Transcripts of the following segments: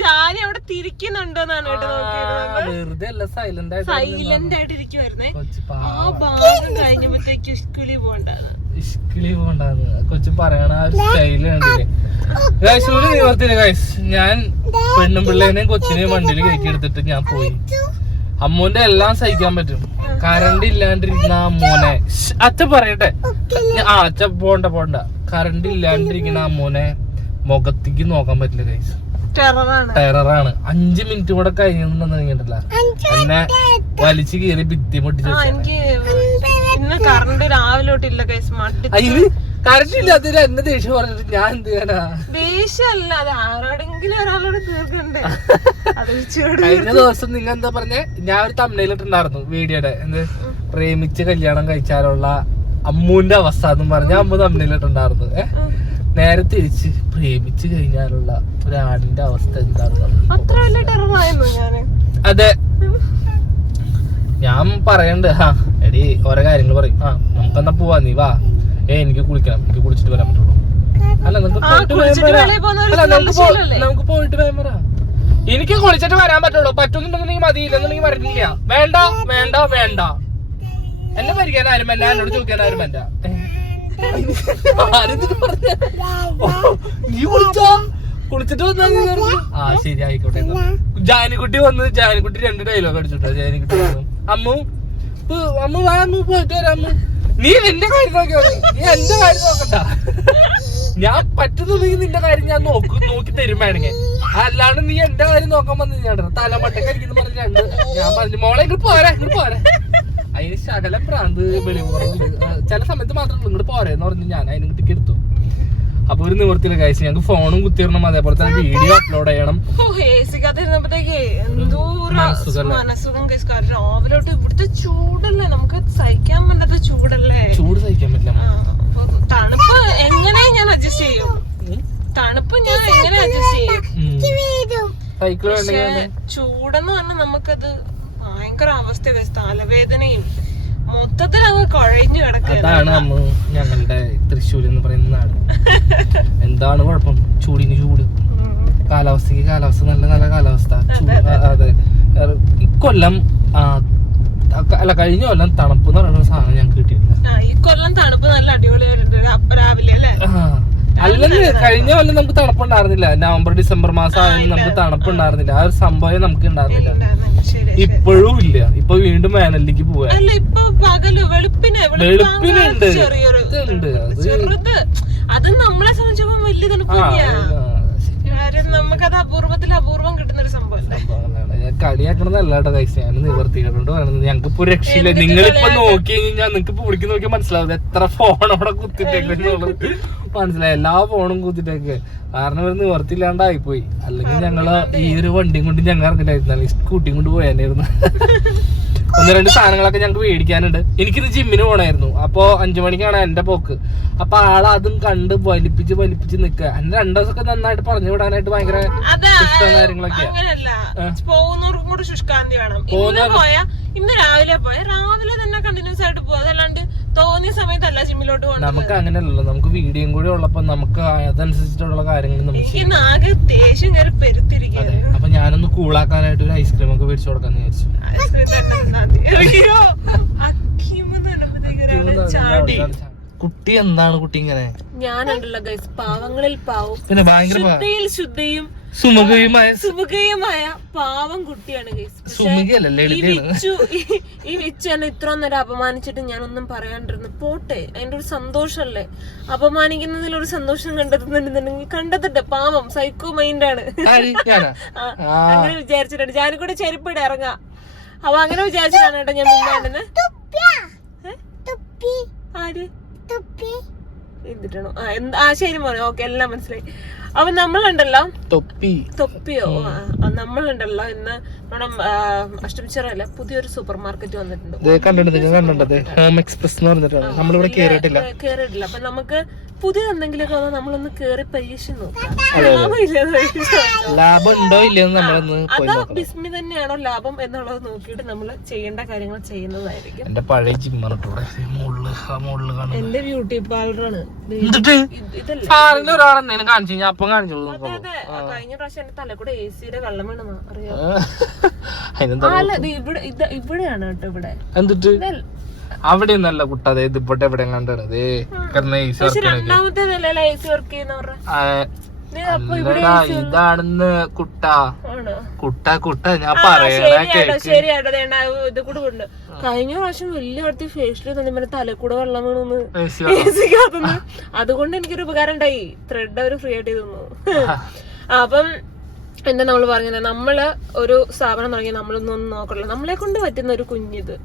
ജാനി അവിടെ തിരിക്കുന്നുണ്ടോന്നാണ് കേട്ടോ അല്ല സൈലന്റ് ആയിട്ട് സൈലന്റ് ആയിട്ട് ഇരിക്കുവായിരുന്നേ ആ ഭാഗം കഴിഞ്ഞപ്പോഴത്തേക്ക് കിളി പോണ്ടാന്ന്. ഇഷ്കിളി പോണ്ടാന്ന്. കൊച്ചു പറയണ ആ സ്റ്റൈൽ കണ്ടില്ലേ? ഗൈസ് ഒരു നിവർത്തില്ല ഗൈസ് ഞാൻ പെണ്ണും പിള്ളേനെയും കൊച്ചിനെയും വണ്ടിയിൽ കയറ്റി എടുത്തിട്ട് ഞാൻ പോയി. അമ്മൂന്റെ എല്ലാം സഹിക്കാൻ പറ്റും. കറണ്ട് ഇല്ലാണ്ടിരിക്കുന്ന ആ അമ്മൂനെ. ശ്ശ്, അച്ഛ പറയട്ടെ. ആ അച്ഛ പോണ്ട പോണ്ട. കറണ്ട് ഇല്ലാണ്ടിരിക്കുന്ന അമ്മൂനെ. മുഖത്തേക്ക് നോക്കാൻ പറ്റില്ല ഗൈസ് ടെററാണ് അഞ്ച് അഞ്ചു മിനിറ്റ് കൂടെ കഴിഞ്ഞിട്ടുണ്ടെന്നില്ല എന്നെ വലിച്ചു. എനിക്ക് ഇന്ന് കറണ്ട് രാവിലെ തൊട്ടില്ല ഗൈസ് കറണ്ട് ഇല്ലാത്തതിന് എന്നെ ദേഷ്യം പറഞ്ഞിട്ട് ഞാൻ എന്ത് ചെയ്യാനാ? ദേഷ്യമല്ല അത് ആരോടെങ്കിലും ഒരാളോട് തീർക്കണ്ടേ? കഴിഞ്ഞ ദിവസം നിങ്ങൾ എന്താ പറഞ്ഞേ? ഞാൻ ഒരു തമ്മിലിട്ടുണ്ടായിരുന്നു വീഡിയോടെ എന്ത്? പ്രേമിച്ച് കല്യാണം കഴിച്ചാലുള്ള അമ്മൂന്റെ അവസ്ഥ എന്നും പറഞ്ഞ അമ്മ തമ്മിലിട്ടുണ്ടായിരുന്നു ഏ? നേരെ തിരിച്ച് പ്രേമിച്ച് കഴിഞ്ഞാലുള്ള ഒരാണിന്റെ അവസ്ഥ എന്താണെന്ന് അതെ. ഞാൻ പറയണ്ട് ഹാ എടി ഓരോ കാര്യങ്ങൾ പറയും. ആ നമുക്കെന്നാ പോവാ നീ വാ. ഏ എനിക്ക് കുളിക്കണം. എനിക്ക് കുളിച്ചിട്ട് വരാൻ പറ്റുള്ളൂ. അല്ല നമുക്ക് ആ, നമുക്ക് പോയിട്ട് എനിക്ക് കുളിച്ചിട്ട് വരാൻ പറ്റുള്ളൂ. പറ്റുന്നുണ്ടെന്നുണ്ടെങ്കിൽ മതി ഇല്ലെന്നുണ്ടെങ്കിൽ വരണില്ല വേണ്ട വേണ്ട വേണ്ട. എന്നെ ഭരിക്കാൻ ആരും വേണ്ട എന്നോട് ചോദിക്കാൻ ആരും വേണ്ട നീ കുളിച്ചോ? കുളിച്ചിട്ട് വന്നാ നീ പറഞ്ഞു. ആ ശരി ആയിക്കോട്ടെ. ജാനിക്കുട്ടി വന്ന് ജാനിക്കുട്ടി രണ്ട് ഡയലോഗ് അടിച്ചിട്ടോ ജാനിക്കുട്ടി വന്നു. അമ്മു അമ്മ അമ്മു വാ അമ്മ പോയിട്ട് വരാം അമ്മ. നീ നിന്റെ കാര്യം നോക്കിയോ നീ എന്റെ കാര്യം നോക്കണ്ട. ഞാൻ പറ്റുന്നുണ്ടെങ്കിൽ നിന്റെ കാര്യം ഞാൻ നോക്കും നോക്കി തരും വേണമെങ്കിൽ. അല്ലാണ്ട് നീ എന്റെ കാര്യം നോക്കാൻ വന്നു ഞാൻ തലമട്ടക്കരിക്കുന്നു മട്ടക്കരിക്കുന്നു പറഞ്ഞു ഞാൻ പറഞ്ഞു മോളെ ഇങ്ങോട്ട് പോരാ ഇങ്ങോട്ട് പോരാ. അതിന് ശകലം ഭ്രാന്ത് വെളി ചില സമയത്ത് മാത്രമേ ഇങ്ങോട്ട് പോരെന്ന് പറഞ്ഞു ഞാൻ അതിന് ഇങ്ങോട്ടേക്ക് എടുത്തു. അപ്പൊ ഒരു നിവൃത്തിയില്ല കഴിച്ചു ഞങ്ങൾക്ക് ഫോണും കുത്തിയിടണം അതേപോലെ തന്നെ വീഡിയോ അപ്ലോഡ് ചെയ്യണം. ഓ ഏസിക്കകത്തിരുന്നപ്പോഴത്തേക്ക് എന്തോരം മനസ്സുഖല്ലേ? മനസ്സുഖം കേസ് കാരണം രാവിലെ ഇവിടുത്തെ ചൂടല്ലേ? നമുക്ക് സഹിക്കാൻ പറ്റാത്ത ചൂടല്ലേ? ചൂട് സഹിക്കാൻ പറ്റില്ല തണുപ്പ് എങ്ങനെ ഞാൻ അഡ്ജസ്റ്റ് ചെയ്യും? തണുപ്പ് ഞാൻ എങ്ങനെ അഡ്ജസ്റ്റ് ചെയ്യും? ചൂടെന്ന് പറഞ്ഞാൽ നമുക്കത് ഭയങ്കര അവസ്ഥ തലവേദനയും. മൊത്തത്തിൽ അങ്ങ് കുഴഞ്ഞു അതാണ് അമ്മ ഞങ്ങളുടെ തൃശ്ശൂർ എന്ന് പറയുന്ന നാട്. എന്താണ് കുഴപ്പം? ചൂടിന് ചൂട്. കാലാവസ്ഥക്ക് കാലാവസ്ഥ നല്ല നല്ല കാലാവസ്ഥ. അതെ ഇക്കൊല്ലം അല്ല കഴിഞ്ഞ കൊല്ലം തണുപ്പ് എന്ന് പറയുന്ന സാധനം ഞങ്ങൾക്ക് കിട്ടിയിട്ടില്ല. ഈ കൊല്ലം തണുപ്പ് നല്ല അടിപൊളിയായിട്ടുണ്ട് രാവിലെ അല്ലേ? അല്ലെന്ന് കഴിഞ്ഞ കൊല്ലം നമുക്ക് തണുപ്പുണ്ടായിരുന്നില്ല. നവംബർ ഡിസംബർ മാസം ആയാലും നമുക്ക് തണുപ്പുണ്ടായിരുന്നില്ല. ആ ഒരു സംഭവം നമുക്ക് ഉണ്ടായിരുന്നില്ല. ഇപ്പോഴും ഇല്ല. ഇപ്പൊ വീണ്ടും വേനലിലേക്ക് പോവാ. വെളുപ്പിനുണ്ട്. അത് നമ്മളെ സംബന്ധിച്ചപ്പോ വലിയ തണുപ്പ് തണുപ്പില്ല. കാര്യം നമുക്കത് അപൂർവത്തിൽ അപൂർവം കിട്ടുന്ന ഒരു ഞാൻ കളിയാക്കണതല്ല കേട്ടോ കൈസ് ഞാൻ നിവർത്തിക്കൊണ്ട് പറയുന്നത് ഞങ്ങൾക്ക് ഇപ്പൊ രക്ഷയില്ല. നിങ്ങളിപ്പൊ നോക്കി കഴിഞ്ഞാൽ നിങ്ങൾക്ക് ഇപ്പൊ പിടിക്കുന്ന നോക്കിയാൽ മനസ്സിലാവും. എത്ര ഫോൺ അവിടെ കുത്തിട്ടേക്കുന്നുള്ളത് മനസ്സിലായി. എല്ലാ ഫോണും കുത്തിട്ടേക്ക് കാരണം ഒരു നിവർത്തില്ലാണ്ടായി പോയി അല്ലെങ്കിൽ ഞങ്ങൾ ഈ ഒരു വണ്ടിയും കൊണ്ട് ഞങ്ങൾ ഇറങ്ങില്ലായിരുന്നു സ്കൂട്ടിയും കൊണ്ട് പോയാനായിരുന്നു ഒന്ന് രണ്ട് സാധനങ്ങളൊക്കെ ഞങ്ങൾക്ക് മേടിക്കാനുണ്ട്. എനിക്കിന്ന് ജിമ്മിന് പോണായിരുന്നു. അപ്പൊ അഞ്ചു മണിക്കാണ് എന്റെ പോക്ക്. അപ്പൊ ആൾ അതും കണ്ട് വലിപ്പിച്ച് വലിപ്പിച്ച് നിക്കുക എന്നെ രണ്ടു ദിവസമൊക്കെ നന്നായിട്ട് പറഞ്ഞു വിടാനായിട്ട് ഭയങ്കര അങ്ങനല്ല പോകുന്നവർക്കും കൂടെ ശുഷ്കാന്തി വേണം. ഇന്ന് രാവിലെ പോയ. രാവിലെ തന്നെ കണ്ടിന്യൂസ് ആയിട്ട് പോകും അതല്ലാണ്ട് തോന്നിയ സമയത്തല്ല ജിമ്മിലോട്ട് പോകണം നമുക്ക് അങ്ങനെയല്ലല്ലോ. നമുക്ക് വീഡിയോയും കൂടി ഉള്ളപ്പോ നമുക്ക് അതനുസരിച്ചിട്ടുള്ള കാര്യങ്ങൾ നമുക്ക് ദേഷ്യം കയറി അപ്പൊ ഞാനൊന്ന് കൂളാക്കാനായിട്ട് ഒരു ഐസ്ക്രീം ഒക്കെ മേടിച്ചു കൊടുക്കാൻ വിചാരിച്ചു. കുട്ടി എന്താണ് കുട്ടി ഇങ്ങനെ? ഞാനുണ്ടല്ലോ ഗൈസ് പാവങ്ങളിൽ പാവം. പിന്നെ ഭയങ്കര ശുദ്ധയിൽ ശുദ്ധയും സുമുഖയുമായ സുമുഖയുമായ പാവം കുട്ടിയാണ് ഈ ലളിതയാണ് വിച്ചു ഈ- ഈ വിച്ചു എന്നെ ഇത്ര നേരം അപമാനിച്ചിട്ട് ഞാനൊന്നും പറയാണ്ടിരുന്നു. പോട്ടെ അതിന്റെ ഒരു സന്തോഷല്ലേ അപമാനിക്കുന്നതിൽ ഒരു സന്തോഷം കണ്ടെത്തുന്നുണ്ടെന്നുണ്ടെങ്കിൽ കണ്ടെത്തട്ടെ. പാവം സൈക്കോ മൈൻഡ് ആണ്. അങ്ങനെ വിചാരിച്ചിട്ടുണ്ട്. ഞാനും കൂടെ ചെരുപ്പിടെ ഇറങ്ങാ. അപ്പൊ അങ്ങനെ വിചാരിച്ചിട്ടാണ് കേട്ടോ ഞാൻ മിണ്ടാണ്ടെന്ന് ആര്? എന്തിട്ടാണോ ആ എന്ത്? ആ ശരി മോനെ. ഓക്കെ എല്ലാം മനസ്സിലായി. അപ്പൊ നമ്മളുണ്ടല്ലോ? തൊപ്പി. തൊപ്പിയോ? ആ, നമ്മളുണ്ടല്ലോ ഇന്ന് മേഡം അഷ്ടമിച്ചറല്ല? പുതിയൊരു സൂപ്പർ മാർക്കറ്റ് വന്നിട്ടുണ്ട് കണ്ടിട്ടുണ്ട് ഞാൻ കണ്ടിട്ടുണ്ട്. ഹോം എക്സ്പ്രസ് എന്ന് പറഞ്ഞിട്ടാണ്. നമ്മളിവിടെ കേറിയിട്ടില്ല. കേറിയിട്ടില്ല. അപ്പൊ നമുക്ക് പുതിയ എന്തെങ്കിലുമൊക്കെ വന്നാൽ നമ്മളൊന്ന് കേറി പരീക്ഷ നോക്കാം. ലാഭം ഉണ്ടോ നമ്മളൊന്ന് അതാ ബിസ്മി തന്നെയാണോ ലാഭം എന്നുള്ളത് നോക്കിയിട്ട് നമ്മൾ ചെയ്യേണ്ട കാര്യങ്ങൾ ചെയ്യുന്നതായിരിക്കും. എന്റെ പഴയ എന്റെ ബ്യൂട്ടി പാർലറാണ് കാണിച്ചു കഴിഞ്ഞാൽ അപ്പം കാണിച്ചു അതെ ആ, കഴിഞ്ഞ പ്രാവശ്യം എന്റെ തലക്കൂടെ കൂടെ എ സിയുടെ വെള്ളം വേണമെന്ന് അറിയോ. ഇവിടെ ഇവിടെയാണ് കേട്ടോ ഇവിടെ. അവിടെ നല്ല കുട്ട അതായത് ഇവിടെ എവിടെ കണ്ടത് ഇതാണെന്ന് കുട്ട. കുട്ട കുട്ട ഞാൻ പറയണ കഴിഞ്ഞ പ്രാവശ്യം വലിയ അടുത്ത് ഫേഷ്യൽ തന്നെ തലക്കൂടെ കൂടെ വെള്ളം. ഏസിക്കകത്തുനിന്ന്. അതുകൊണ്ട് എനിക്കൊരു ഉപകാരം ഉണ്ടായി. ത്രെഡ് അവർ ഫ്രീ ആയിട്ട് തന്നു അപ്പം എന്താ നമ്മൾ പറഞ്ഞത്? നമ്മൾ ഒരു സ്ഥാപനം തുടങ്ങി നമ്മളൊന്നും നോക്കണില്ല. നമ്മളെ കൊണ്ട് പറ്റുന്ന ഒരു കുഞ്ഞിത്.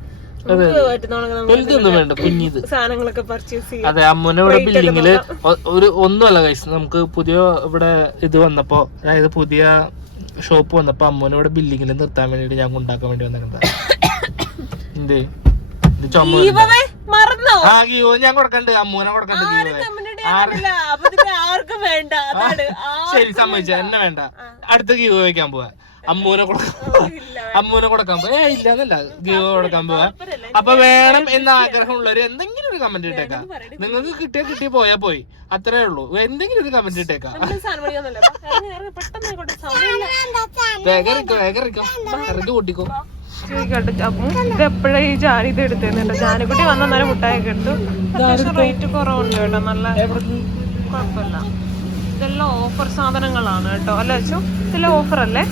വലുതൊന്നും വേണ്ട കുഞ്ഞിത്. സാധനങ്ങളൊക്കെ പർച്ചേസ് ചെയ്യാം. അതെ അമ്മൂനെ ഇവിടെ ബിൽഡിങ്ങിൽ ഒരു ഒന്നുമല്ല കൈസ് നമുക്ക് പുതിയ ഇവിടെ ഇത് വന്നപ്പോ അതായത് പുതിയ ഷോപ്പ് വന്നപ്പോ അമ്മൂനെ ഇവിടെ ബിൽഡിങ്ങിൽ നിർത്താൻ വേണ്ടി ഞാൻ ഉണ്ടാക്കാൻ വേണ്ടി വന്നിട്ടുണ്ട്. എന്ത് മറന്നോ? ആ ഗീവോ ഞാൻ കൊടുക്കണ്ട്. അമ്മൂനെ കൊടുക്കണ്ട് ആർക്കും വേണ്ട. ശരി സമ്മതിച്ച. എന്നെ വേണ്ട. അടുത്ത ഗീവ് വയ്ക്കാൻ പോവാ. അമ്മൂനെ കൊടുക്കാൻ അമ്മൂനെ കൊടുക്കാൻ പോവാ. ഏ ഇല്ല എന്നല്ല ഗീവ കൊടുക്കാൻ പോവാ. അപ്പൊ വേണം എന്ന് ആഗ്രഹമുള്ളവര് എന്തെങ്കിലും ഒരു കമന്റ് ഇട്ടേക്കാം. നിങ്ങൾക്ക് കിട്ടിയ കിട്ടി പോയാ പോയി. അത്രേ ഉള്ളൂ. എന്തെങ്കിലും ഒരു കമന്റ് ഇട്ടേക്കാം. നമ്മൾ സാധനം മേടിക്കാന്നല്ലേ? ബാ, ഇറങ്ങ്, ഇറങ്ങ്, പെട്ടെന്ന് ആയിക്കോട്ടെ, സമയമില്ല. വേഗം ഇറങ്ങിക്കോ വേഗം ഇറങ്ങിക്കോ ഇറങ്ങി കൂട്ടിക്കോ. ഇതെപ്പോഴും അപ്പം ഇത് എപ്പോഴാ ഈ ജാനി ഇത് എടുത്തേന്നുണ്ട് ജാനിക്കുട്ടി വന്ന നേരം മുട്ടായൊക്കെ എടുത്തു. റേറ്റ് കുറവുണ്ട് കേട്ടോ. നല്ല കുഴപ്പമില്ല. ഇതെല്ലാം ഓഫർ സാധനങ്ങളാണ് കേട്ടോ. അല്ല വെച്ചോ ഇതെല്ലാം ഓഫർ അല്ലേ?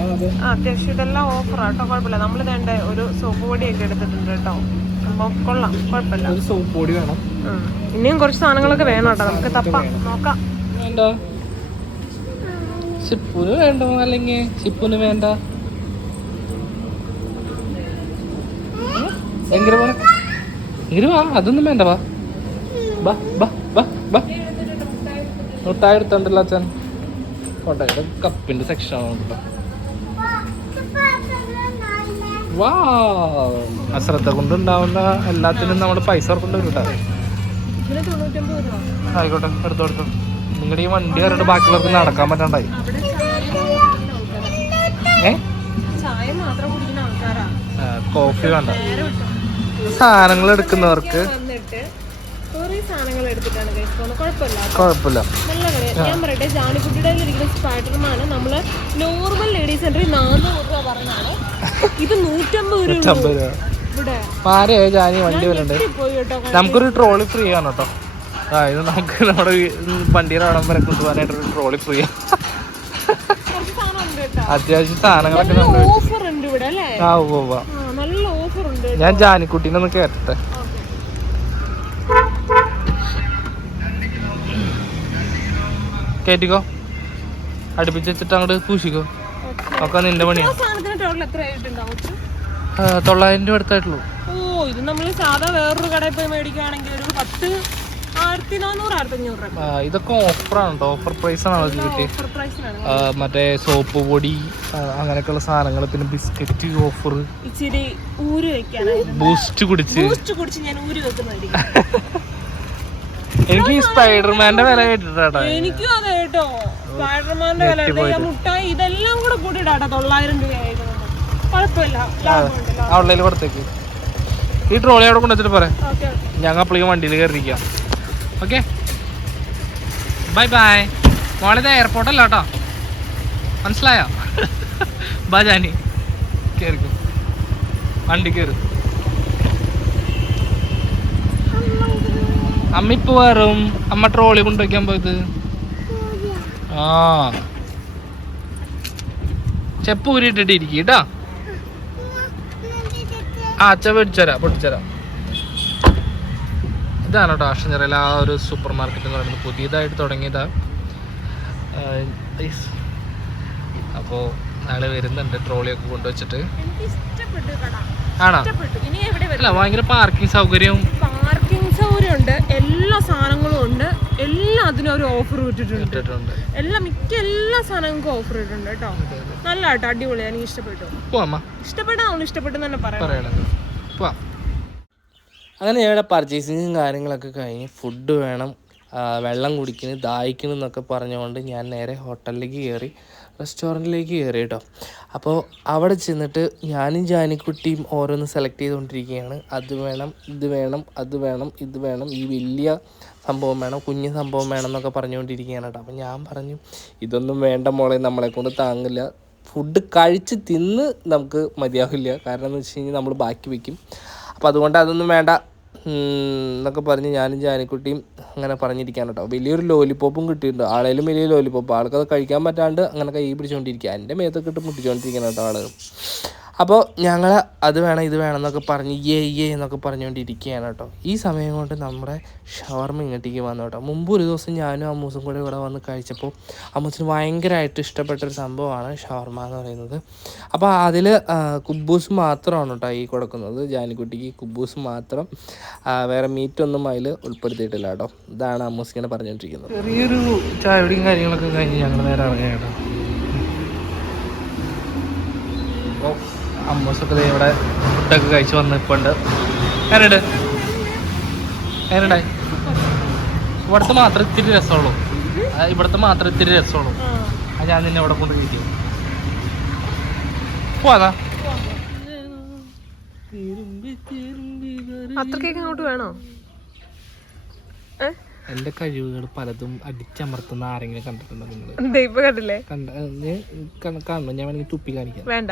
ആ അത്യാവശ്യം ഇതെല്ലാം ഓഫറാണ് കേട്ടോ കുഴപ്പമില്ല. നമ്മൾ വേണ്ട ഒരു സോപ്പ് പൊടിയൊക്കെ എടുത്തിട്ടുണ്ട് കേട്ടോ. അപ്പം കൊള്ളാം കുഴപ്പമില്ല. ഒരു സോപ്പ് പൊടി വേണം. ഇനിയും കുറച്ച് സാധനങ്ങളൊക്കെ വേണം കേട്ടോ. നമുക്ക് തപ്പാം നോക്കാം. വേണ്ട. ഷിപ്പുന് വേണ്ടോ? അല്ലെങ്കിൽ ഷിപ്പൂന് വേണ്ട. പോലെ ഇങ്ങനെ വാ. അതൊന്നും വേണ്ട വാ. ബാ ബാ ബാ ബാ മുട്ടായി എടുത്തോണ്ടല്ലോ അച്ഛൻ. കോട്ടെ സെക്ഷൻ ആണ് കേട്ടോ വാ. അശ്രദ്ധ കൊണ്ടുണ്ടാവുന്ന എല്ലാത്തിനും നമ്മൾ പൈസ കൊണ്ട് വരും ആയിക്കോട്ടെ എടുത്തോ എടുത്തോ. നിങ്ങളുടെ ഈ വണ്ടി കയറിട്ട് ബാക്കിയുള്ളവർക്ക് നടക്കാൻ പറ്റാണ്ടായി. ഏ? കോഫി വേണ്ട. സാധനങ്ങൾ എടുക്കുന്നവർക്ക് സാധനങ്ങൾ എടുത്തിട്ടാണ് കുഴപ്പമില്ല. കുഴപ്പമില്ല. നല്ല കടയാണ് ഞാൻ പറയട്ടെ ജാനിക്കുട്ടിയുടെ ഇരിക്കുന്ന സ്പൈഡർമാൻ നമ്മൾ നോർമൽ ലേഡീസ് സെന്ററിൽ നാനൂറ് രൂപ പറഞ്ഞാണ്. ഇത് നൂറ്റമ്പത് രൂപ. ജാനി വണ്ടി നമുക്കൊരു ട്രോളി ഫ്രീ ആണ് കേട്ടോ. ആ ഇത് നമുക്ക് നമ്മുടെ വണ്ടിയുടെ അവിടം വരെ കൊണ്ടുപോകാനായിട്ടൊരു ട്രോളി ഫ്രീ ആണ്. അത്യാവശ്യം സാധനങ്ങളൊക്കെ ഓഫർ ഉണ്ട് ഇവിടെ അല്ലേ? ആ ഉവ്വ് ഞാൻ ജാനിക്കുട്ടീനെ ഒന്ന് കേട്ടെ. കേറ്റിക്കോ അടുപ്പിച്ച് വെച്ചിട്ട് അങ്ങോട്ട് പൂശിക്കോ ഒക്കെ നിന്റെ പണിയാ. സാധനത്തിന് ടോട്ടൽ എത്ര ആയിട്ടുണ്ടാവും ആ, തൊള്ളായിരം രൂപ അടുത്തായിട്ടുള്ളൂ. ഓ ഇത് നമ്മൾ സാധാ വേറൊരു കടയിൽ പോയി മേടിക്കുകയാണെങ്കിൽ ഒരു പത്ത് ആയിരത്തി നാനൂറ് ആയിരത്തി രൂപ. ആ, ഇതൊക്കെ ഓഫറാണ് ഓഫർ പ്രൈസ് ആണ് അതിൽ കിട്ടി ഓഫർ പ്രൈസിനാണ് മറ്റേ സോപ്പ് പൊടി അങ്ങനെയൊക്കെയുള്ള സാധനങ്ങൾ പിന്നെ ബിസ്ക്കറ്റ് ഓഫർ. ബൂസ്റ്റ് കുടിച്ച്. ബൂസ്റ്റ് കുടിച്ച് ഞാൻ ഊര് വെക്കുന്നതായിരിക്കും. എനിക്ക് ഈ സ്പൈഡർമാന്റെ വില കേട്ടിട്ടാ എനിക്കും അതെ കേട്ടോ. സ്പൈഡർമാന്റെ വില മുട്ടായി ഇതെല്ലാം കൂടെ കൂട്ടിയിട്ടാട്ടോ തൊള്ളായിരം രൂപയായിരുന്നു. കുഴപ്പമില്ല. ഉള്ളിൽ കൊടുത്തേക്ക്. ഈ ട്രോളി അവിടെ കൊണ്ടുവച്ചിട്ട് പറയാം ഞങ്ങൾ അപ്പോഴേക്കും വണ്ടിയിൽ കയറിയിരിക്കാം. ഓക്കെ? Bye bye. മോളിത് എയർപോർട്ടല്ല കേട്ടോ. മനസ്സിലായോ? ബാ ജാനി. കയറിക്കും വണ്ടി കയറി അമ്മ ഇപ്പൊ വേറും അമ്മ ട്രോളി കൊണ്ടുവയ്ക്കാൻ പോയത്. ആ. ചെപ്പ് ഊരിട്ടിട്ടിരിക്കട്ടാ ഇരിക്കും കേട്ടോ ആ അച്ഛ പൊടിച്ചരാ പൊട്ടിച്ചരാ ഇതാണ് കേട്ടോ ആഷഞ്ചറയിൽ ആ ഒരു സൂപ്പർ മാർക്കറ്റ് എന്ന് പറയുന്നത്. പുതിയതായിട്ട് തുടങ്ങിയതാ. അപ്പോൾ ആൾ വരുന്നുണ്ട് ട്രോളിയൊക്കെ കൊണ്ടുവച്ചിട്ട്. ആണോ? അല്ല ഭയങ്കര പാർക്കിംഗ് സൗകര്യവും. എല്ലാ സാധനങ്ങളും ഉണ്ട്. എല്ലാം അതിനും ഒരു ഓഫർ ഇട്ടിട്ടുണ്ട്. എല്ലാം മിക്ക എല്ലാ സാധനങ്ങൾക്കും ഓഫർ ഇട്ടിട്ടുണ്ട് കേട്ടോ. നല്ല കേട്ടോ അടിപൊളി. എനിക്ക് ഇഷ്ടപ്പെട്ടു. ഇഷ്ടപ്പെട്ടാ നമ്മൾ ഇഷ്ടപ്പെട്ടു തന്നെ പറയാം. അങ്ങനെ ഞങ്ങളുടെ പർച്ചേസിങ്ങും കാര്യങ്ങളൊക്കെ കഴിഞ്ഞ് ഫുഡ് വേണം. വെള്ളം കുടിക്കുന്നു ദാഹിക്കുന്നു എന്നൊക്കെ പറഞ്ഞുകൊണ്ട് ഞാൻ നേരെ ഹോട്ടലിലേക്ക് കയറി റെസ്റ്റോറന്റിലേക്ക് കയറി കേട്ടോ. അപ്പോൾ അവിടെ ചെന്നിട്ട് ഞാനും ജാനിക്കുട്ടിയും ഓരോന്ന് സെലക്ട് ചെയ്തുകൊണ്ടിരിക്കുകയാണ്. അത് വേണം ഇത് വേണം അത് വേണം ഇത് വേണം ഈ വലിയ സംഭവം വേണം കുഞ്ഞ് സംഭവം വേണം എന്നൊക്കെ പറഞ്ഞുകൊണ്ടിരിക്കുകയാണ് കേട്ടോ. അപ്പോൾ ഞാൻ പറഞ്ഞു ഇതൊന്നും വേണ്ട മോളെ നമ്മളെ കൊണ്ട് താങ്ങില്ല. ഫുഡ് കഴിച്ച് തിന്ന് നമുക്ക് മതിയാവില്ല. കാരണം എന്ന് വെച്ച് കഴിഞ്ഞാൽ നമ്മൾ ബാക്കി വയ്ക്കും അപ്പോൾ അതുകൊണ്ട് അതൊന്നും വേണ്ട. എന്നൊക്കെ പറഞ്ഞ് ഞാനും ജാനിക്കുട്ടിയും അങ്ങനെ പറഞ്ഞിരിക്കുകയാണ് കേട്ടോ. വലിയൊരു ലോലിപ്പോപ്പും കിട്ടിയിട്ടുണ്ട്. ആളേലും വലിയ ലോലിപ്പോപ്പ് ആൾക്കത് കഴിക്കാൻ പറ്റാണ്ട് അങ്ങനെ കൈ പിടിച്ചുകൊണ്ടിരിക്കുക എന്റെ മേത്തൊക്കെ ഇട്ട് മുട്ടിച്ചുകൊണ്ടിരിക്കുകയാണ് കേട്ടോ ആൾ. അപ്പോൾ ഞങ്ങൾ അത് വേണം ഇത് വേണം എന്നൊക്കെ പറഞ്ഞ് ഏ ഏ എന്നൊക്കെ പറഞ്ഞുകൊണ്ടിരിക്കുകയാണ് കേട്ടോ. ഈ സമയം കൊണ്ട് നമ്മുടെ ഷവർമ ഇങ്ങോട്ടേക്ക് വന്നു കേട്ടോ. മുമ്പ് ഒരു ദിവസം ഞാനും അമ്മൂസും കൂടെ ഇവിടെ വന്ന് കഴിച്ചപ്പോൾ അമ്മൂസിന് ഭയങ്കരമായിട്ട് ഇഷ്ടപ്പെട്ട ഒരു സംഭവമാണ് ഷവർമ എന്ന് പറയുന്നത്. അപ്പോൾ അതിൽ കുബൂസ് മാത്രമാണ് കേട്ടോ ഈ കൊടുക്കുന്നത്. ജാനിക്കുട്ടിക്ക് കുബൂസ് മാത്രം വേറെ മീറ്റൊന്നും അതിൽ ഉൾപ്പെടുത്തിയിട്ടില്ല കേട്ടോ. ഇതാണ് അമ്മൂസ് ഇങ്ങനെ പറഞ്ഞുകൊണ്ടിരിക്കുന്നത്. ചെറിയൊരു ചായ കാര്യങ്ങളൊക്കെ കഴിഞ്ഞ് ഞങ്ങൾ നേരെ ഇറങ്ങിയ കേട്ടോ അപ്പോൾ അമ്മൂസൊക്കെ ദേ ഇവിടെ ഫുഡൊക്കെ കഴിച്ച് വന്ന് നിൽപ്പുണ്ട് എങ്ങനെയുണ്ട് എങ്ങനെയുണ്ടായി ഇവിടുത്തെ മാത്രം ഇത്തിരി രസമുള്ളൂ. ഇവിടുത്തെ മാത്രം ഇത്തിരി രസമുള്ളൂ. അത് ഞാൻ നിന്നെ ഇവിടെ കൊണ്ട് കഴിക്കും പോവാതാ അത്രക്കേക്ക് അങ്ങോട്ട് വേണോ? ഏ? എന്റെ കഴിവുകൾ പലതും അടിച്ചമർത്തുന്ന ആരെങ്കിലും കണ്ടിട്ടുണ്ടോ നിങ്ങൾ? ദേ ഇപ്പൊ കണ്ടില്ലേ? കണ്ട ഞാൻ കണ്ട- കാണണം ഞാൻ വേണമെങ്കിൽ തുപ്പി കാണിക്കാം. വേണ്ട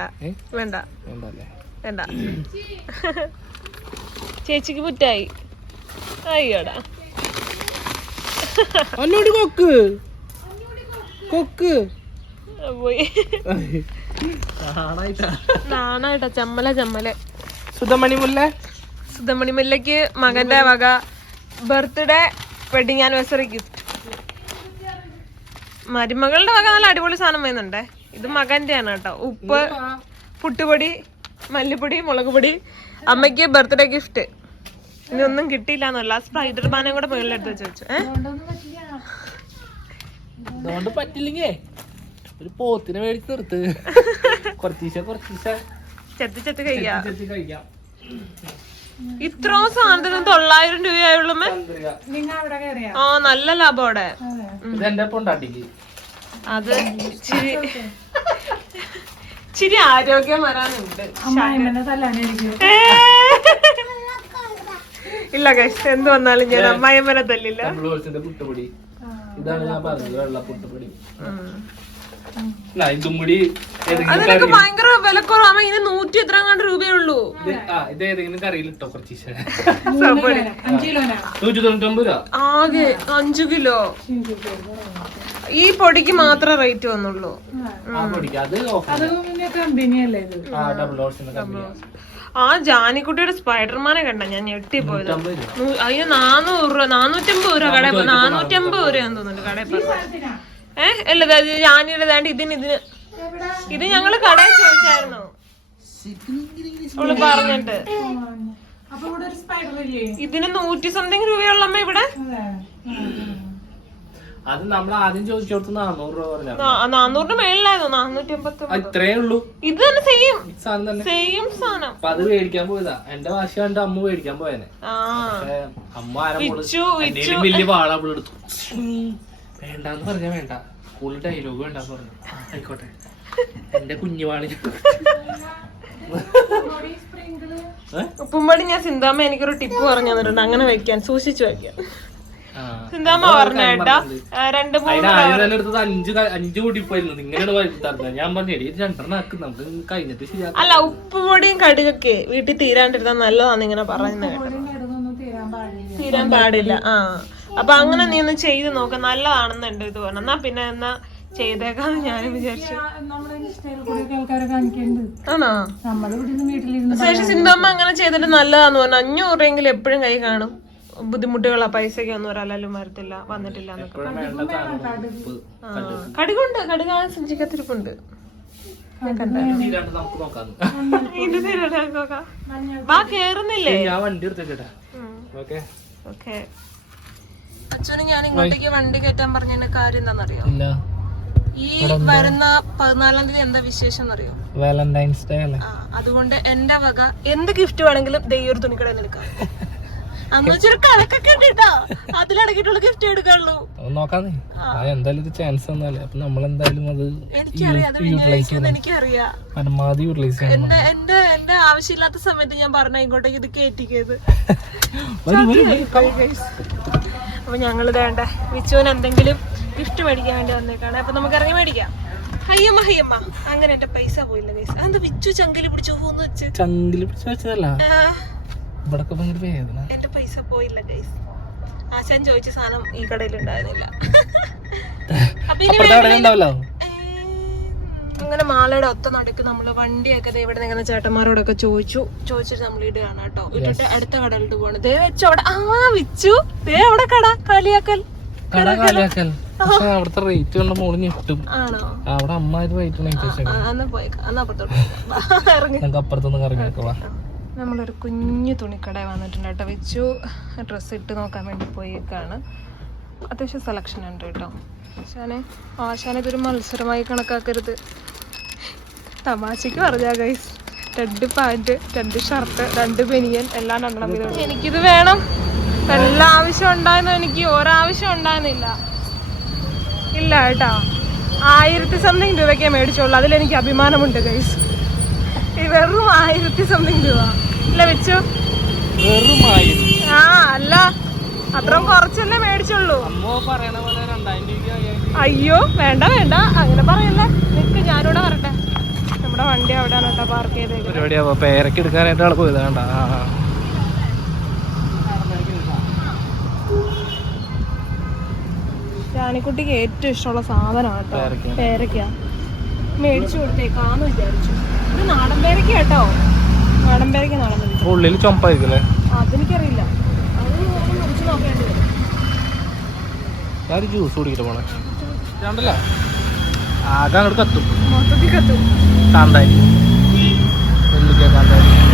വേണ്ട. വേണ്ട വേണ്ട. ചേച്ചിക്ക് പുറ്റായി. അയ്യോടാ. ഒന്നുകൂടി കൊക്ക്. കൊക്ക്. പോയി. നാണായിട്ടാ. ചമ്മല ചമ്മല. സുധമണി മുല്ല. സുധമണി മുല്ലക്ക് മകന്റെ വക. ബർത്ത്ഡേ വെഡിങ് ആനിവേഴ്സറി ഗിഫ്റ്റ് മരുമകളുടെ വക നല്ല അടിപൊളി സാധനം വരുന്നുണ്ടേ. ഇത് മകന്റെ ആണ് കേട്ടോ. ഉപ്പ് പുട്ടുപൊടി മല്ലിപ്പൊടി മുളക് പൊടി അമ്മയ്ക്ക് ബർത്ത്ഡേ ഗിഫ്റ്റ് ഇനി ഒന്നും കിട്ടിയില്ല എന്നല്ല. സ്പൈഡർ ബാനം കൂടെ മുകളിലെടുത്ത് വെച്ച് വെച്ചു. ഏഹ് പറ്റില്ലെങ്കിൽ ഒരു പോത്തിനെ മേടിച്ച് നിർത്ത്. കുറച്ചീശ കുറച്ചീശ. ചെത്തി ചെത്തി കഴിക്കാം. ഇത്രയും സാധനത്തിന് തൊള്ളായിരം രൂപയായുള്ളൂ. ആ നല്ല ലാഭം അവിടെ. അത്. ഇച്ചിരി ഇച്ചിരി ആരോഗ്യം വരാനുണ്ട്. ഇല്ല കൈസ് എന്ത് വന്നാലും ഞാൻ അമ്മായിമ്മനെ തല്ലില്ല. ഇതാണ് ഞാൻ പറഞ്ഞത് വെള്ള പുട്ടുപൊടി ഇതും കൂടി അതിനൊക്കെ ഭയങ്കര വിലക്കുറവാ. ഇതിന് നൂറ്റി എത്ര കണ്ട് രൂപയുള്ളൂ. ഇത് ഏതെങ്കിലും. നൂറ്റി തൊണ്ണൂറ്റൊമ്പത് രൂപ? ആകെ അഞ്ചു കിലോ. ഈ പൊടിക്ക് മാത്രമേ റേറ്റ് വന്നുള്ളൂ. ആ ജാനിക്കുട്ടിയുടെ സ്പൈഡർമാനെ കണ്ട ഞാൻ ഞെട്ടിപ്പോയത് അതിന് നാനൂറ് രൂപ. നാനൂറ്റമ്പത് രൂപ കടയിൽ നാനൂറ്റമ്പത് രൂപയാന്ന് തോന്നുന്നുണ്ട് കടയിൽ ഏഹ് അല്ല ഇത് ജാനിയുടെ ദാണ്ട് ഇതിന് ഇതിന് ഇത് ഞങ്ങൾ കടയിൽ ചോദിച്ചായിരുന്നു. അവൾ പറഞ്ഞിട്ട്. ഇതിന് നൂറ്റി സംതിങ് രൂപയുള്ളമ്മ ഇവിടെ? അത്. നമ്മൾ ആദ്യം ചോദിച്ചോടത്ത് നാനൂറ് രൂപ പറഞ്ഞു നാ- നാനൂറിന് മേളിലായിരുന്നു നാനൂറ്റി അമ്പത്തി ഇത്രേ ഉള്ളൂ. ഇത് തന്നെ സെയിം സാധനം തന്നെ. സെയിം സാധനം. അപ്പൊ അത് മേടിക്കാൻ പോയതാ. എന്റെ വാശി കണ്ട് അമ്മ മേടിക്കാൻ പോയനെ. അമ്മ ആരും വലിയ വാള അവൾ എടുത്തു. വേണ്ടാന്ന് പറഞ്ഞാ വേണ്ട. കൂടുതൽ ഡയലോഗ് വേണ്ടാന്ന് പറഞ്ഞു. ആയിക്കോട്ടെ. എന്റെ കുഞ്ഞുവാളി. ഏ? ഉപ്പുംപടി ഞാൻ സിന്താമ്മ എനിക്കൊരു ടിപ്പ് പറഞ്ഞു തന്നിട്ടുണ്ട്. അങ്ങനെ വെക്കാൻ സൂക്ഷിച്ചു വെക്കാൻ. ആ. സിന്താമ്മ പറഞ്ഞ കേട്ടാ. ആ, രണ്ട് മൂന്ന് അതിന് ആദ്യം തന്നെ എടുത്തത് അഞ്ച് ക- അഞ്ച് കൂടി പോയിരുന്നു. ഇങ്ങനെയാണ് വരുത്താറുണ്ട് ഞാൻ പറഞ്ഞു എടി ഇത് രണ്ടെണ്ണം ആക്ക്. നമുക്ക് കഴിഞ്ഞിട്ട് ശരിയാക്കാം. അല്ല ഉപ്പുപൊടിയും കടുകൊക്കെ വീട്ടിൽ തീരാണ്ടിരുന്ന നല്ലതാന്ന് ഇങ്ങനെ പറയുന്നത് തീരാൻ പാടില്ല. ആ. അപ്പൊ അങ്ങനെ നീ ഒന്ന് ചെയ്ത് നോക്ക. നല്ലതാണെന്ന് എന്റെ ഇത് പറഞ്ഞു. എന്നാ പിന്നെ എന്നാ ചെയ്തേക്കാന്ന് ഞാൻ വിചാരിച്ചു. ആണോ? സിനിമ സിന്ധമ്മ അങ്ങനെ ചെയ്തിട്ട് നല്ലതാന്ന് പറഞ്ഞു. അഞ്ഞൂറ് രൂപയെങ്കിലും എപ്പോഴും കൈ കാണും. ബുദ്ധിമുട്ടുകളാ പൈസക്ക് ഒന്നും ഒരാളും വരത്തില്ല വന്നിട്ടില്ല എന്നൊക്കെ കടുകുണ്ട്. കടുക സഞ്ചിക്കത്തിരിപ്പുണ്ട്. വാ കേറുന്നില്ലേ? ഞാൻ വണ്ടി എടുത്തേക്കട്ടെ ഉം. ഓക്കെ. ഓക്കെ. അച്ഛന് ഞാൻ ഇങ്ങോട്ടേക്ക് വണ്ടി കയറ്റാൻ പറഞ്ഞതിന്റെ കാര്യം എന്താണെന്നറിയോ? ഈ വരുന്ന പതിനാലാം തീയതി എന്താ വിശേഷം അറിയോ വാലന്റൈൻസ് ഡേ അല്ലേ? അതുകൊണ്ട് എന്റെ വക എന്ത് ഗിഫ്റ്റ് വേണമെങ്കിലും ദേ ഈ ഒരു തുണിക്കടയിൽ എടുക്കാം. അന്ന് വെച്ചൊരു കണക്കൊക്കെ ഉണ്ട് കേട്ടോ അതിലടക്കിയിട്ടുള്ള ഗിഫ്റ്റ് എടുക്കാനുള്ളൂ. നോക്കാന്നേ എന്തായാലും ഇത് ചാൻസ് അപ്പൊ അത് എനിക്കറിയാം അത് വിനിയോഗിക്കുമെന്ന് എനിക്കറിയാം. പരമാവധി യൂട്ടിലൈസ് ചെയ്യണം. എന്റെ എന്റെ എന്റെ ആവശ്യമില്ലാത്ത സമയത്ത് ഞാൻ പറഞ്ഞ ഇങ്ങോട്ടേക്ക് ഇത് കയറ്റിക്കത് അപ്പൊ ഞങ്ങൾ വേണ്ട വിച്ചുവിന് എന്തെങ്കിലും ഗിഫ്റ്റ് മേടിക്കാൻ വേണ്ടി വന്നേക്കാണ്. അപ്പൊ നമുക്ക് ഇറങ്ങി മേടിക്കാം. അയ്യമ്മ അയ്യമ്മ. അങ്ങനെ എന്റെ പൈസ പോയില്ല പൈസ അത് വിച്ചു ചങ്കിൽ പിടിച്ചു പോന്ന് വെച്ച്? ചങ്കിൽ പിടിച്ചു വെച്ചതല്ല. ഭയങ്കര വേദന. എന്റെ പൈസ പോയില്ല ഗൈസ് ആശാൻ ചോദിച്ച സാധനം ഈ കടയിൽ ഉണ്ടായിരുന്നില്ല അപ്പൊ ഇനി അപ്പുറത്തെ അവിടെ ഉണ്ടാവല്ലോ ഏ, അങ്ങനെ മാലയുടെ ഒത്ത നടക്ക് നമ്മൾ വണ്ടിയൊക്കെ ഇവിടെ നിൽക്കുന്ന ചേട്ടന്മാരോടൊക്കെ ചോദിച്ചു. ചോദിച്ചിട്ട് നമ്മൾ ഇടുകയാണ് കേട്ടോ. ഇട്ടിട്ട് അടുത്ത കടലിട്ട് പോകണം ദേ വെച്ചു അവിടെ. ആ വിച്ചു. ദേ അവിടെ കട. കാലിയാക്കൽ. കട കാലിയാക്കൽ. പക്ഷെ അവിടുത്തെ റേറ്റ് കണ്ട ഞെട്ടും. അവിടെ റേറ്റ് അപ്പുറത്തൊന്ന് നമ്മളൊരു കുഞ്ഞു തുണിക്കട വന്നിട്ടുണ്ട് കേട്ടോ. വെച്ചു ഡ്രസ്സ് ഇട്ട് നോക്കാൻ വേണ്ടി പോയേക്കാണ്. അത്യാവശ്യം സെലക്ഷൻ ഉണ്ട് കേട്ടോ. ആശാനെ ആശാനെ ഇതൊരു മത്സരമായി കണക്കാക്കരുത്. തമാശക്ക് പറഞ്ഞാ ഗൈസ് രണ്ട് പാന്റ് രണ്ട് ഷർട്ട് രണ്ട് ബനിയൻ എല്ലാം രണ്ടെണ്ണം വീതം എനിക്കിത് വേണം. എല്ലാ ആവശ്യം ഉണ്ടായിരുന്നു എനിക്ക് ഒരാവശ്യം ഉണ്ടായിരുന്നില്ല. ഇല്ല കേട്ടോ. ആയിരത്തി സംതിങ് രൂപയ്ക്കേ മേടിച്ചോളൂ അതിലെനിക്ക് അഭിമാനമുണ്ട് ഗൈസ് വെറും ആയിരത്തി സംതിങ് രൂപ. ഇല്ല വെച്ചു. ആ അല്ല. അത്രയും കുറച്ചല്ലേ മേടിച്ചുള്ളൂ. പറയണ പോലെ അയ്യോ വേണ്ട വേണ്ട. അങ്ങനെ പറയല്ലേ. നിക്ക് ഞാനിവിടെ വരട്ടെ. നമ്മുടെ വണ്ടി അവിടെയാണ് കേട്ടോ പാർക്ക് ചെയ്തേക്കുന്നത്. പേരക്ക് എടുക്കാനായിട്ട് ആൾ പോയത് വേണ്ട ജാനിക്കുട്ടിക്ക് ഏറ്റവും ഇഷ്ടമുള്ള സാധനമാണ് കേട്ടോ. പേരയ്ക്ക മേടിച്ചു കൊടുത്തേക്കാന്ന് വിചാരിച്ചു. ഇത് നാടൻ പേരക്ക കേട്ടോ. നാടൻ പേരക്ക നാടൻ പേരക്ക. ഉള്ളിൽ ചൊമ്പായിരിക്കല്ലേ അതെനിക്കറിയില്ല അത് ഒന്ന് മുറിച്ച് നോക്കേണ്ടി വരും ഞാൻ ജ്യൂസ് കുടിക്കട്ടെ രണ്ടല്ല. ആകെ അങ്ങോട്ട് കത്തും. മൊത്തത്തിൽ കത്തും. കാന്തായി നെല്ലിക്ക കാന്തായി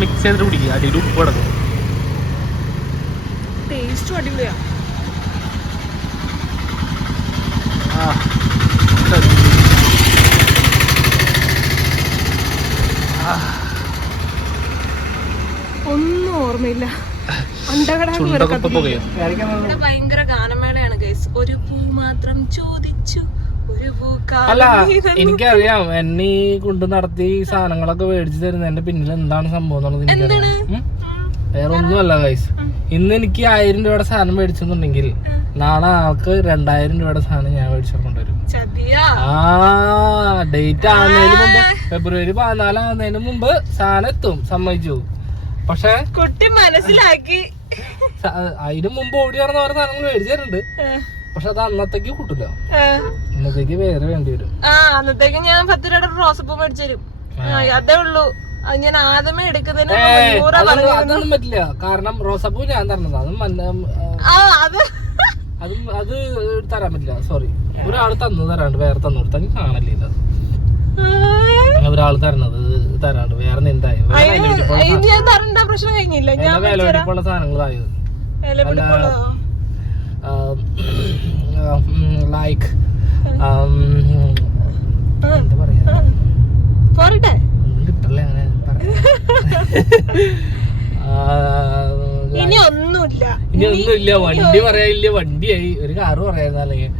മിക്സ് ചെയ്തിട്ട് കുടിക്കുക അടിയിൽ ഉപ്പ് കിടക്കും. ടേസ്റ്റും അടിപൊളിയാ. ആ. ഒന്നും ഓർമ്മയില്ല. ചുണ്ടൊക്കെ ഭയങ്കര ഗാനമേളയാണ് ഗൈസ് ഒരു പൂ മാത്രം ചോദിച്ചു ഒരു പൂ അല്ല. എനിക്കറിയാം. എന്നെ ഈ കൊണ്ട് നടത്തി ഈ സാധനങ്ങളൊക്കെ മേടിച്ചു തരുന്ന എന്റെ പിന്നിൽ എന്താണ് സംഭവം എന്നുള്ളത് എനിക്കറിയാം? വേറെ ഒന്നുമല്ല ഗൈസ് ഇന്ന് എനിക്ക് ആയിരം രൂപയുടെ സാധനം മേടിച്ചെന്നുണ്ടെങ്കിൽ നാളെ ആൾക്ക് രണ്ടായിരം രൂപയുടെ സാധനം ഞാൻ മേടിച്ചു കൊണ്ടുവരും. ചതിയാ. ആ ഡേറ്റ് ആവുന്നതിന് മുമ്പ് ഫെബ്രുവരി പതിനാലാവുന്നതിന് മുമ്പ് സാധനം എത്തും. സമ്മതിച്ചു. പക്ഷെ കുട്ടി മനസ്സിലാക്കി. അതിന് മുമ്പ് ഓടി നടന്ന ഓരോ സാധനങ്ങൾ മേടിച്ചു തരുന്നുണ്ട്. പക്ഷെ അത് അന്നത്തേക്ക് കൂട്ടില്ല അന്നത്തേക്ക് ഇന്നത്തേക്ക് വേറെ വേണ്ടി വരും. ആ അന്നത്തേക്ക് ഞാൻ പത്ത് രൂപയുടെ റോസപ്പൂ മേടിച്ചു തരും. അതേ ഉള്ളൂ. അത് ഞാൻ ആദ്യമേ എടുക്കുന്നതിന് അതൊന്നും പറ്റില്ല. കാരണം റോസാപ്പൂ ഞാൻ തരണത്. അതും അത് അതും അത് തരാൻ പറ്റില്ല. സോറി. ഒരാൾ തന്നു തരാണ്ട് വേറെ തന്നു കൊടുത്താൽ കാണലില്ല. ഒരാൾ തരണത്. തരാണ്ട്. വേറെ നിന്തായി ഇത് പ്രശ്നം കഴിഞ്ഞില്ല. ഞാൻ സാധനങ്ങളായത് ലൈക്ക് എന്താ പറയാ? പോരട്ടെ. ഒന്നും കിട്ടല്ലേ അങ്ങനെ ഇനി ഒന്നുമില്ല. ഇനി ഒന്നുമില്ല. വണ്ടി പറയാനില്ല. വണ്ടിയായി. ഒരു കാറ് പറയായിരുന്നു അല്ലെങ്കിൽ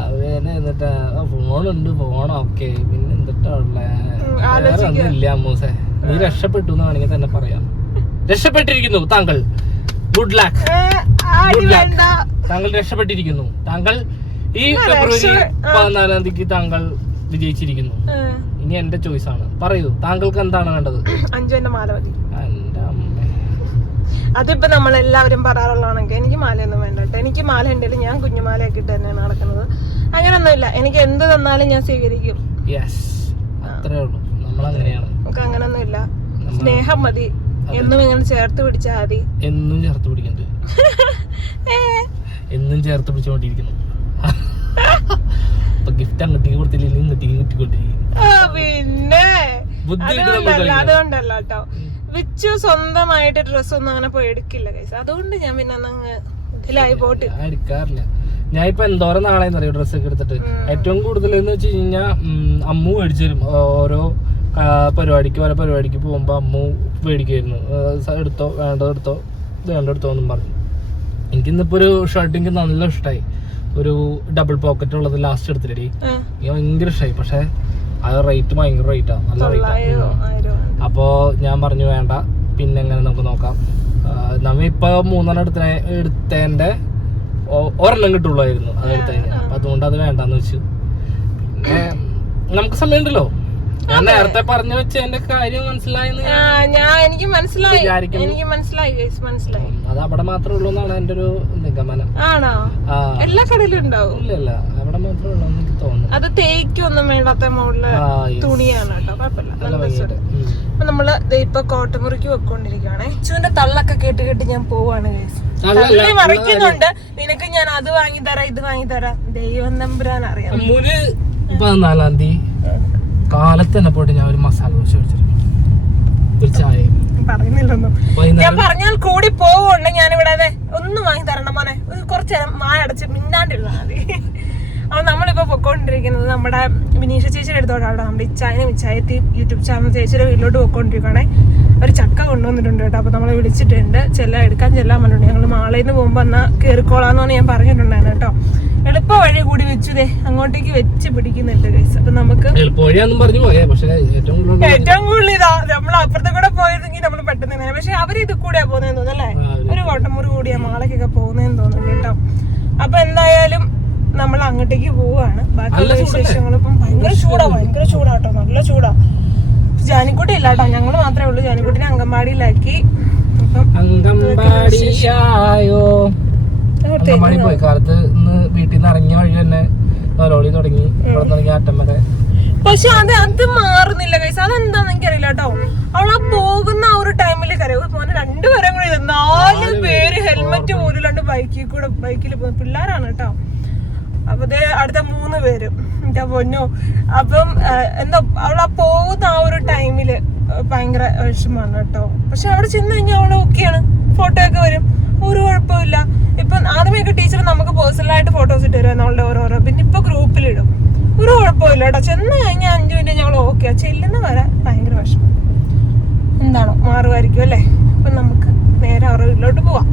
അവന് എന്നിട്ട് ഫോണുണ്ട് ഫോണൊക്കെ പിന്നെ എന്തിട്ടാ ഉള്ളേ? വേറെ ഒന്നുമില്ല അമ്മൂസെ നീ രക്ഷപ്പെട്ടു എന്ന് വേണമെങ്കിൽ തന്നെ പറയാം. രക്ഷപ്പെട്ടിരിക്കുന്നു താങ്കൾ. ഗുഡ് ലക്ക് ആടി താങ്കൾ രക്ഷപ്പെട്ടിരിക്കുന്നു. താങ്കൾ ഈ ഫെബ്രുവരി പതിനാലാം തീയതിക്ക് താങ്കൾ വിജയിച്ചിരിക്കുന്നു. ഇനി എന്റെ ചോയ്സ് ആണ്. പറയൂ താങ്കൾക്ക് എന്താണ് വേണ്ടത്? അഞ്ചു എന്റെ മാല മതി. അതിപ്പോ നമ്മൾ എല്ലാവരും പറയാറുള്ളതാണെങ്കിൽ എനിക്ക് മാലയൊന്നും വേണ്ട കേട്ടോ. എനിക്ക് മാല ഉണ്ടെങ്കിൽ ഞാൻ കുഞ്ഞുമാലയൊക്കെ ഇട്ട് തന്നെയാണ് നടക്കുന്നത്. അങ്ങനൊന്നുമില്ല എനിക്ക് എന്ത് തന്നാലും ഞാൻ സ്വീകരിക്കും. യെസ് അത്രേ ഉള്ളൂ. നമുക്ക് അങ്ങനൊന്നുമില്ല സ്നേഹം മതി. എന്നും ഇങ്ങനെ ചേർത്ത് പിടിച്ചാൽ മതി. എന്നും ചേർത്ത് പിടിക്കുന്നുണ്ട് എന്നും ചേർത്ത് പിടിച്ചുകൊണ്ടിരിക്കുന്നു അപ്പൊ ഗിഫ്റ്റ് അങ്ങോട്ടേക്ക് കൊടുത്തില്ലെങ്കിൽ ഇങ്ങോട്ടേക്ക് കിട്ടിക്കൊണ്ടിരിക്കും പിന്നെ. അതുകൊണ്ടല്ല കേട്ടോ. വിച്ചു സ്വന്തമായിട്ട് ഡ്രസ് ഒന്നും അങ്ങനെ പോയി എടുക്കില്ല കൈസ് അതുകൊണ്ട് ഞാൻ പിന്നെ അങ്ങ് ഇതിലായി പോട്ട്. എടുക്കാറില്ല ഞാൻ ഇപ്പൊ എന്തോരം നാളെന്ന് അറിയാം ഡ്രസ്സ് ഒക്കെ എടുത്തിട്ട്? ഏറ്റവും കൂടുതൽ എന്ന് വെച്ച് കഴിഞ്ഞാൽ അമ്മു മേടിച്ചു തരും. ഓരോ പരിപാടിക്ക് ഓരോ പരിപാടിക്ക് പോകുമ്പോൾ അമ്മു മേടിക്കുമായിരുന്നു എടുത്തോ വേണ്ടത് എടുത്തോ വേണ്ട എടുത്തോ എന്നും പറഞ്ഞു. എനിക്കിന്നിപ്പോ ഒരു ഷർട്ട് എനിക്ക് നല്ല ഇഷ്ടമായി ഒരു ഡബിൾ പോക്കറ്റ് ഉള്ളത് ലാസ്റ്റ് എടുത്തില്ലേ എനിക്ക് ഭയങ്കര ഇഷ്ടമായി പക്ഷെ അത് റേറ്റ് ഭയങ്കര റേറ്റാ നല്ല റേറ്റാണ് അപ്പോൾ ഞാൻ പറഞ്ഞു വേണ്ട. പിന്നെ എങ്ങനെ നമുക്ക് നോക്കാം. നമ്മ ഇപ്പൊ മൂന്നെണ്ണം എടുത്ത എടുത്തതിന്റെ ഒരെണ്ണം കിട്ടുള്ളായിരുന്നു അത് എടുത്തു കഴിഞ്ഞാൽ അതുകൊണ്ട് അത് വേണ്ടെന്ന് വെച്ചു. പിന്നെ നമുക്ക് സമയമുണ്ടല്ലോ. ഞാൻ നേരത്തെ പറഞ്ഞു വെച്ച എന്റെ കാര്യം മനസ്സിലായെന്ന് ഞാൻ എനിക്ക് മനസ്സിലായി. എനിക്ക് മനസ്സിലായി മനസ്സിലായി. അത് അവിടെ മാത്രമേ ഉള്ളൂ എന്നാണ് എന്റെ ഒരു നിഗമനം. ആണോ? എല്ലാ കടയിലും ഉണ്ടാവും. ഇല്ലല്ല അവിടെ മാത്രമേ ഉള്ളൂ എനിക്ക് തോന്നുന്നു അത് തേക്കൊന്നും വേണ്ടാത്ത മുകളിൽ. തുണിയാണ് കേട്ടോ. കുഴപ്പമില്ല. അപ്പൊ നമ്മൾ ഇപ്പൊ കോട്ടമുറിക്ക് വെക്കൊണ്ടിരിക്കുകയാണേ ചൂന്റെ തള്ളൊക്കെ കേട്ട് കേട്ട് ഞാൻ പോവാണ് തള്ളി മറിക്കുന്നുണ്ട്. നിനക്ക് ഞാൻ അത് വാങ്ങി തരാം ഇത് വാങ്ങി തരാം. ദൈവം നമ്പുരാൻ അറിയാം. പതിനാലാം തീയതി. കാലത്ത് തന്നെ പോയിട്ട് ഞാൻ ഒരു മസാല ദോശ കഴിച്ചിരുന്നു. ഒരു ചായയും. ഞാൻ പറഞ്ഞാൽ കൂടി പോവുണ്ട് ഞാനിവിടെ. അതെ ഒന്നും വാങ്ങി തരണം മോനെ. കുറച്ച് മായ അടച്ച് മിന്നാണ്ടിരുന്നാ മതി. അപ്പൊ നമ്മളിപ്പോ പൊക്കോണ്ടിരിക്കുന്നത് നമ്മുടെ വിനീഷ ചേച്ചിയുടെ അടുത്തോട്ടാണ് നമ്മുടെ ഇച്ചായനും ഇച്ചായത്തി യൂട്യൂബ് ചാനൽ ചേച്ചിയുടെ വീട്ടിലോട്ട് പൊക്കോണ്ടിരിക്കുകയാണെ ഒരു ചക്ക കൊണ്ടുവന്നിട്ടുണ്ട് കേട്ടോ. അപ്പോൾ നമ്മളെ വിളിച്ചിട്ടുണ്ട്. ചെല്ല എടുക്കാൻ ചെല്ലാൻ പറഞ്ഞിട്ടുണ്ട്. ഞങ്ങൾ മാളയിൽ നിന്ന് പോകുമ്പോൾ എന്നാൽ കേറിക്കോളാന്ന് ഞാൻ പറഞ്ഞിട്ടുണ്ടായിരുന്നു കേട്ടോ. എളുപ്പ വഴി കൂടി വെച്ചുതേ അങ്ങോട്ടേക്ക് വെച്ച് പിടിക്കുന്നുണ്ട് ഗൈസ് അപ്പൊ നമുക്ക് ഏറ്റവും കൂടുതൽ ഇതാ നമ്മൾ അപ്പുറത്തെ കൂടെ പോയിരുന്നെങ്കിൽ നമ്മൾ പെട്ടെന്ന് തന്നെ പക്ഷെ അവർ ഇത് കൂടെയാ പോകുന്നതെന്ന് തോന്നുന്നു അല്ലേ? ആ, അവർ ഒരു കോട്ടമുറി കൂടിയാ മാളയ്ക്കൊക്കെ പോകുന്നതെന്ന് തോന്നുന്നു കേട്ടോ. അപ്പൊ എന്തായാലും നമ്മൾ അങ്ങോട്ടേക്ക് പോവാണ് ബാക്കിയുള്ള വിശേഷങ്ങൾ ഇപ്പം ഭയങ്കര ചൂടാ ഭയങ്കര ചൂടാട്ടോ നല്ല ചൂടാ. ജാനിക്കുട്ടി ഇല്ല കേട്ടോ ഞങ്ങൾ മാത്രമേ ഉള്ളൂ. ജാനിക്കുട്ടിനെ അങ്കൻവാടിയിലാക്കി അപ്പം അങ്കമ്പാടിയായോ അങ്കമ്പാടി പോയി കാലത്ത് ഇന്ന് വീട്ടിൽ നിന്ന് ഇറങ്ങിയ വഴി തന്നെ ലോളി തുടങ്ങി. ഇവിടെ തുടങ്ങി വരെ പക്ഷെ അത് അത് മാറുന്നില്ല കൈസ് അതെന്താന്ന് എനിക്കറിയില്ല കേട്ടോ അവൾ ആ പോകുന്ന ആ ഒരു ടൈമിൽ കരവ് മോനെ രണ്ടുപേരും കൂടി നാല് പേര്. ഹെൽമെറ്റ് പോലും ബൈക്കിൽ കൂടെ ബൈക്കിൽ പോകുന്ന പിള്ളേരാണ് കേട്ടോ അപ്പൊ അടുത്ത മൂന്ന് പേരും എന്റെ പൊന്നു. അപ്പം എന്താ അവൾ ആ പോകുന്ന ആ ഒരു ടൈമിൽ ഭയങ്കര വിഷമാണ് കേട്ടോ. പക്ഷെ അവിടെ ചെന്ന് കഴിഞ്ഞാൽ അവൾ ഓക്കെയാണ് ഫോട്ടോ ഒക്കെ വരും. ഒരു കുഴപ്പമില്ല ഇപ്പൊ ആദ്യമൊക്കെ ടീച്ചർ നമുക്ക് പേഴ്സണലായിട്ട് ഫോട്ടോസ് ഇട്ട് തരും നമ്മളുടെ ഓരോരോ. പിന്നെ ഇപ്പൊ ഗ്രൂപ്പിലിടും ഒരു കുഴപ്പമില്ല കേട്ടോ. ചെന്ന് കഴിഞ്ഞാൽ അഞ്ചു മിനിറ്റ് ഞങ്ങൾ ഓക്കെ ചെല്ലുന്ന വരെ ഭയങ്കര വിഷമം. എന്താണോ? മാറുമായിരിക്കും അല്ലേ? അപ്പൊ നമുക്ക് നേരെ അവരുടെ വീട്ടിലോട്ട് പോവാം.